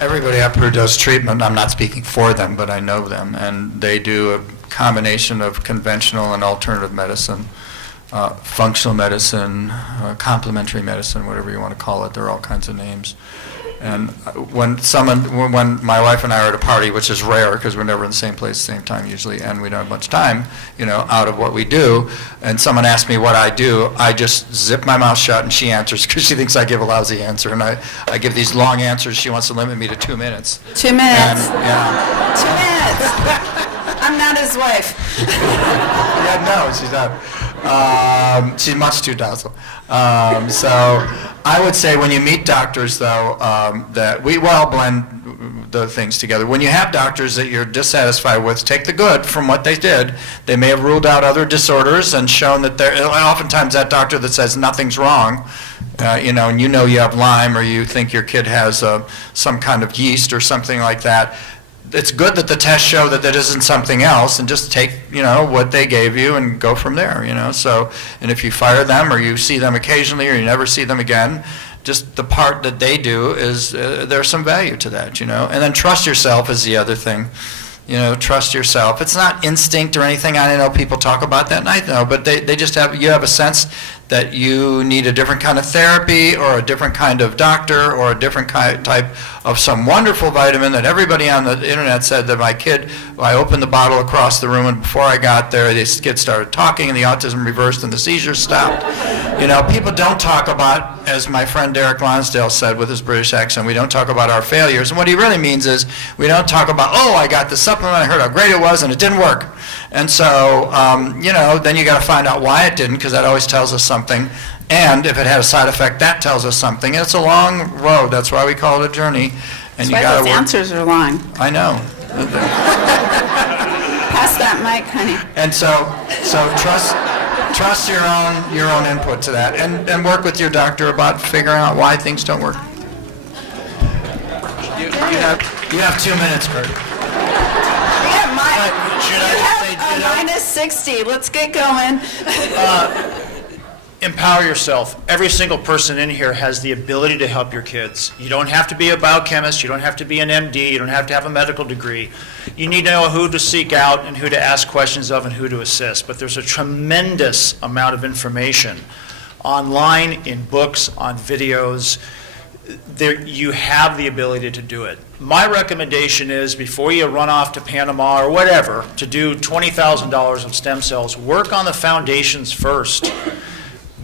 Everybody up here does treatment. I'm not speaking for them, but I know them, and they do a combination of conventional and alternative medicine, functional medicine, complementary medicine, whatever you want to call it. There are all kinds of names. And when my wife and I are at a party, which is rare because we're never in the same place at the same time usually, and we don't have much time, out of what we do, and someone asks me what I do, I just zip my mouth shut and she answers because she thinks I give a lousy answer. And I give these long answers. She wants to limit me to 2 minutes. 2 minutes. And, yeah. 2 minutes. I'm not his wife. Yeah, no, she's not. She's much too docile. So I would say when you meet doctors, though, that we all blend the things together. When you have doctors that you're dissatisfied with, take the good from what they did. They may have ruled out other disorders and shown that oftentimes that doctor that says nothing's wrong, and you have Lyme or you think your kid has some kind of yeast or something like that, it's good that the tests show that that isn't something else, and just take, what they gave you and go from there, So, and if you fire them or you see them occasionally or you never see them again, just the part that they do is there's some value to that, And then trust yourself is the other thing. Trust yourself. It's not instinct or anything. I know people talk about that, and I know, but they just you have a sense that you need a different kind of therapy or a different kind of doctor or a different type of some wonderful vitamin that everybody on the internet said that my kid, I opened the bottle across the room and before I got there, this kid started talking and the autism reversed and the seizures stopped. People don't talk about, as my friend Derek Lonsdale said with his British accent, we don't talk about our failures. And what he really means is we don't talk about, I got the supplement, I heard how great it was and it didn't work. And so, then you got to find out why it didn't, because that always tells us something. And if it had a side effect, that tells us something. And it's a long road. That's why we call it a journey. And That's why those answers are long. I know. Pass that mic, honey. And so trust your own input to that, and work with your doctor about figuring out why things don't work. You have 2 minutes, Kurt. Minus 60. Let's get going. Empower yourself. Every single person in here has the ability to help your kids. You don't have to be a biochemist. You don't have to be an MD. You don't have to have a medical degree. You need to know who to seek out and who to ask questions of and who to assist. But there's a tremendous amount of information online, in books, on videos. You have the ability to do it. My recommendation is, before you run off to Panama or whatever to do $20,000 of stem cells, work on the foundations first.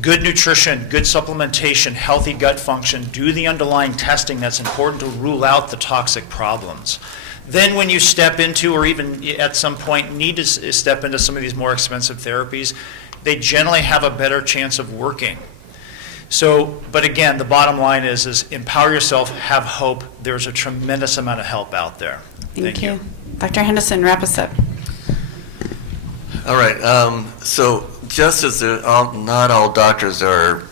Good nutrition, good supplementation, healthy gut function, do the underlying testing that's important to rule out the toxic problems. Then when you step into, or even at some point need to step into some of these more expensive therapies, they generally have a better chance of working. So, but again, the bottom line is empower yourself, have hope. There's a tremendous amount of help out there. Thank you. Dr. Henderson, wrap us up. All right. So just as not all doctors are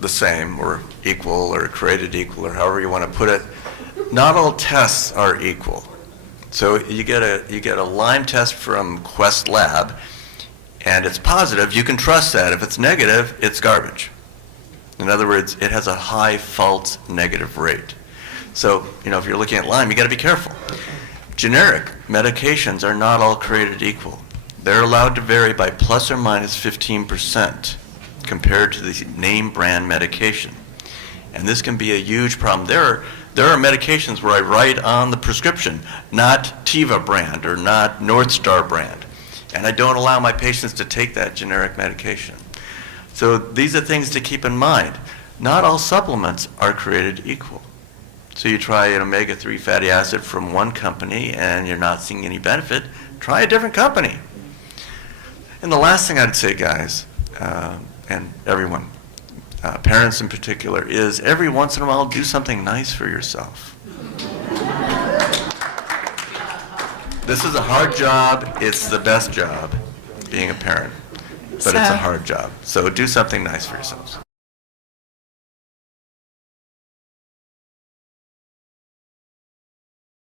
the same or equal or created equal or however you want to put it, not all tests are equal. So you get a Lyme test from Quest Lab, and it's positive. You can trust that. If it's negative, it's garbage. In other words, it has a high false negative rate. So, if you're looking at Lyme, you got to be careful. Generic medications are not all created equal. They're allowed to vary by plus or minus 15% compared to the name brand medication. And this can be a huge problem. There are medications where I write on the prescription, not Teva brand or not North Star brand. And I don't allow my patients to take that generic medication. So these are things to keep in mind. Not all supplements are created equal. So you try an omega-3 fatty acid from one company and you're not seeing any benefit, try a different company. And the last thing I'd say, guys, and everyone, parents in particular, is every once in a while do something nice for yourself. This is a hard job. It's the best job, being a parent. But it's a hard job. So do something nice for yourselves.